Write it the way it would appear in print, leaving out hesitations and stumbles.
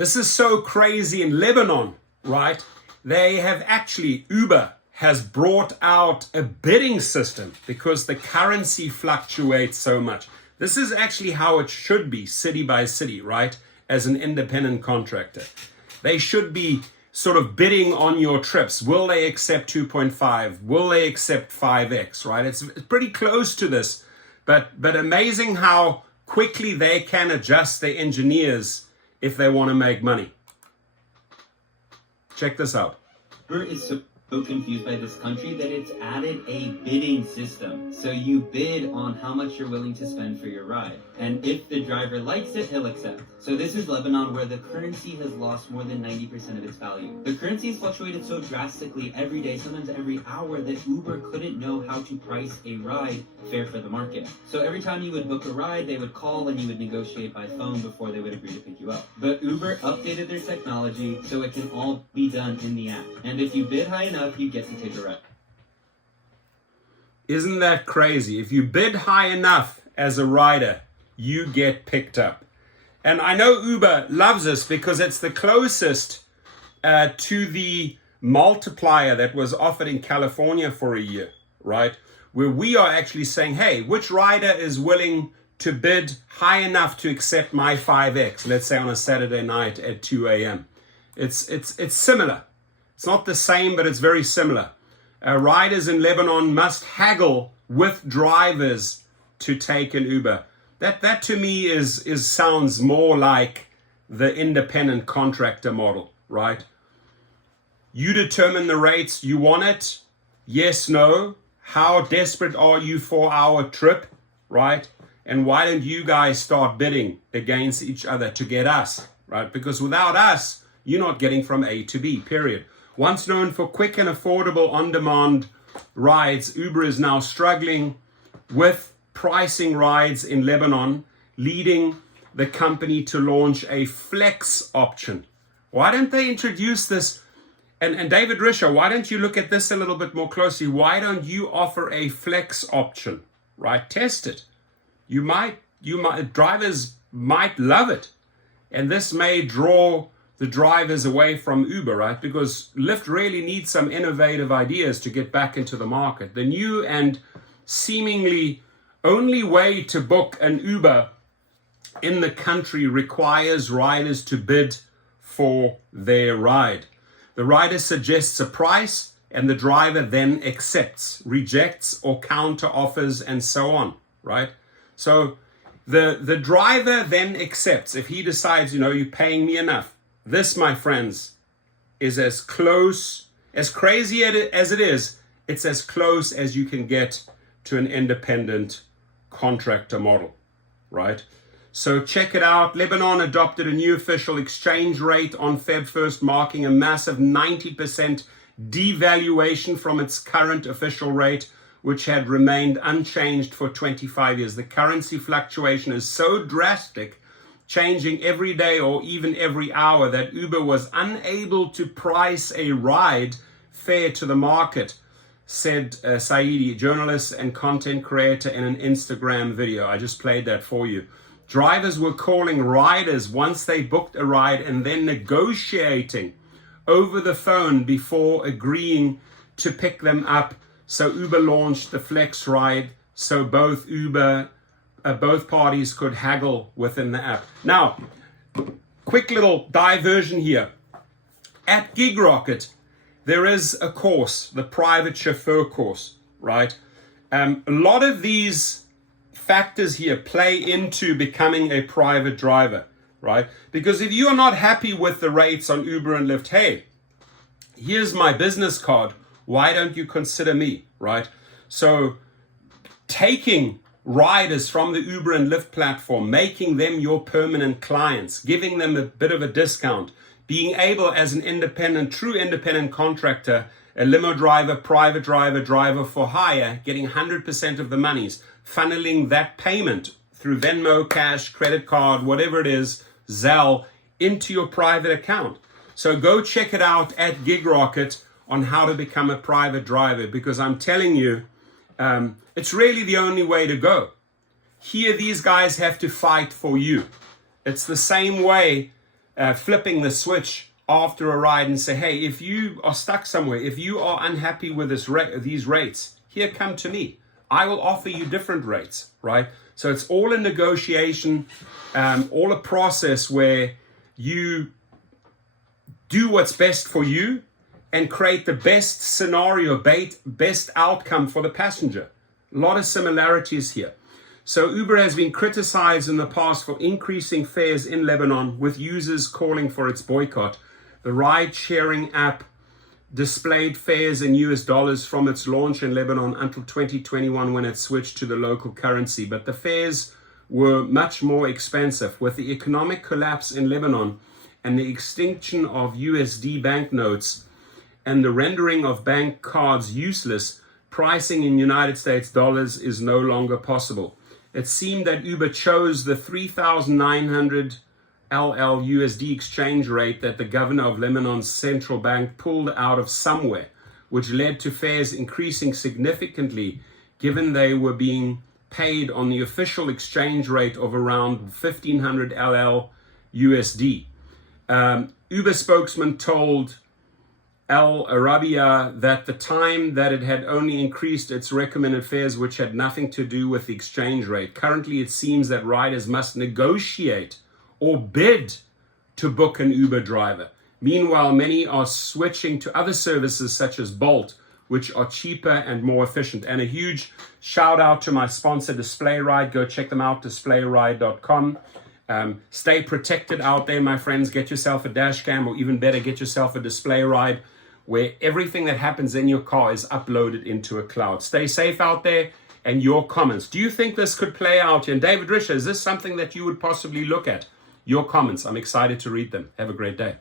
This is so crazy in Lebanon, right? They have actually, Uber has brought out a bidding system because the currency fluctuates so much. This is actually how it should be, city by city, right? As an independent contractor. They should be sort of bidding on your trips. Will they accept 2.5? Will they accept 5x, right? It's pretty close to this, but amazing how quickly they can adjust their engineers if they want to make money. Check this out. Uber is so confused by this country that it's added a bidding system. So you bid on how much you're willing to spend for your ride. And if the driver likes it, he'll accept. So this is Lebanon, where the currency has lost more than 90% of its value. The currency has fluctuated so drastically every day, sometimes every hour, that Uber couldn't know how to price a ride fair for the market. So every time you would book a ride, they would call and you would negotiate by phone before they would agree to pick you up. But Uber updated their technology so it can all be done in the app. And if you bid high enough, you get to take a ride. Isn't that crazy? If you bid high enough as a rider, you get picked up. And I know Uber loves us because it's the closest to the multiplier that was offered in California for a year, right? Where we are actually saying, hey, which rider is willing to bid high enough to accept my 5X, let's say on a Saturday night at 2 a.m. It's similar. It's not the same, but it's very similar. Riders in Lebanon must haggle with drivers to take an Uber. That to me sounds more like the independent contractor model, right? You determine the rates, you want it, yes, no. How desperate are you for our trip, right? And why don't you guys start bidding against each other to get us, right? Because without us, you're not getting from A to B, period. Once known for quick and affordable on-demand rides, Uber is now struggling with pricing rides in Lebanon, leading the company to launch a flex option. Why don't they introduce this? And David Risher, why don't you look at this a little bit more closely? Why don't you offer a flex option, right? Test it. Drivers might love it. And this may draw the drivers away from Uber, right? Because Lyft really needs some innovative ideas to get back into the market. The new and seemingly only way to book an Uber in the country requires riders to bid for their ride. The rider suggests a price and the driver then accepts, rejects, or counter offers and so on, right? So the driver then accepts. If he decides, you're paying me enough. This, my friends, is as crazy as it is, it's as close as you can get to an independent contractor model, right? So check it out. Lebanon adopted a new official exchange rate on Feb 1st, marking a massive 90% devaluation from its current official rate, which had remained unchanged for 25 years. The currency fluctuation is so drastic, changing every day or even every hour, that Uber was unable to price a ride fair to the market, said Saidi, journalist and content creator, in an Instagram video. I just played that for you. Drivers were calling riders once they booked a ride and then negotiating over the phone before agreeing to pick them up. So Uber launched the Flex ride so both parties could haggle within the app. Now, quick little diversion here. At GigRocket, there is a course, the private chauffeur course, right? A lot of these factors here play into becoming a private driver, right? Because if you are not happy with the rates on Uber and Lyft, hey, here's my business card. Why don't you consider me, right? So taking riders from the Uber and Lyft platform, making them your permanent clients, giving them a bit of a discount, being able as an true independent contractor, a limo driver, private driver, driver for hire, getting 100% of the monies, funneling that payment through Venmo, cash, credit card, whatever it is, Zelle, into your private account. So go check it out at GigRocket on how to become a private driver, because I'm telling you, it's really the only way to go. Here, these guys have to fight for you. It's the same way flipping the switch after a ride and say, hey, if you are stuck somewhere, if you are unhappy with these rates, here, come to me. I will offer you different rates, right? So it's all a negotiation, all a process where you do what's best for you and create the best scenario, best outcome for the passenger. A lot of similarities here. So Uber has been criticized in the past for increasing fares in Lebanon, with users calling for its boycott. The ride-sharing app displayed fares in US dollars from its launch in Lebanon until 2021, when it switched to the local currency. But the fares were much more expensive. With the economic collapse in Lebanon and the extinction of USD banknotes and the rendering of bank cards useless, pricing in United States dollars is no longer possible. It seemed that Uber chose the 3,900 LL USD exchange rate that the governor of Lebanon's central bank pulled out of somewhere, which led to fares increasing significantly, given they were being paid on the official exchange rate of around 1,500 LL USD. Uber spokesman told Al Arabiya that the time that it had only increased its recommended fares, which had nothing to do with the exchange rate. Currently, it seems that riders must negotiate or bid to book an Uber driver. Meanwhile, many are switching to other services such as Bolt, which are cheaper and more efficient. And a huge shout out to my sponsor, DisplayRide. Go check them out, displayride.com. Stay protected out there, my friends. Get yourself a dash cam, or even better, get yourself a DisplayRide, where everything that happens in your car is uploaded into a cloud. Stay safe out there. And your comments. Do you think this could play out? And David Risher, is this something that you would possibly look at? Your comments. I'm excited to read them. Have a great day.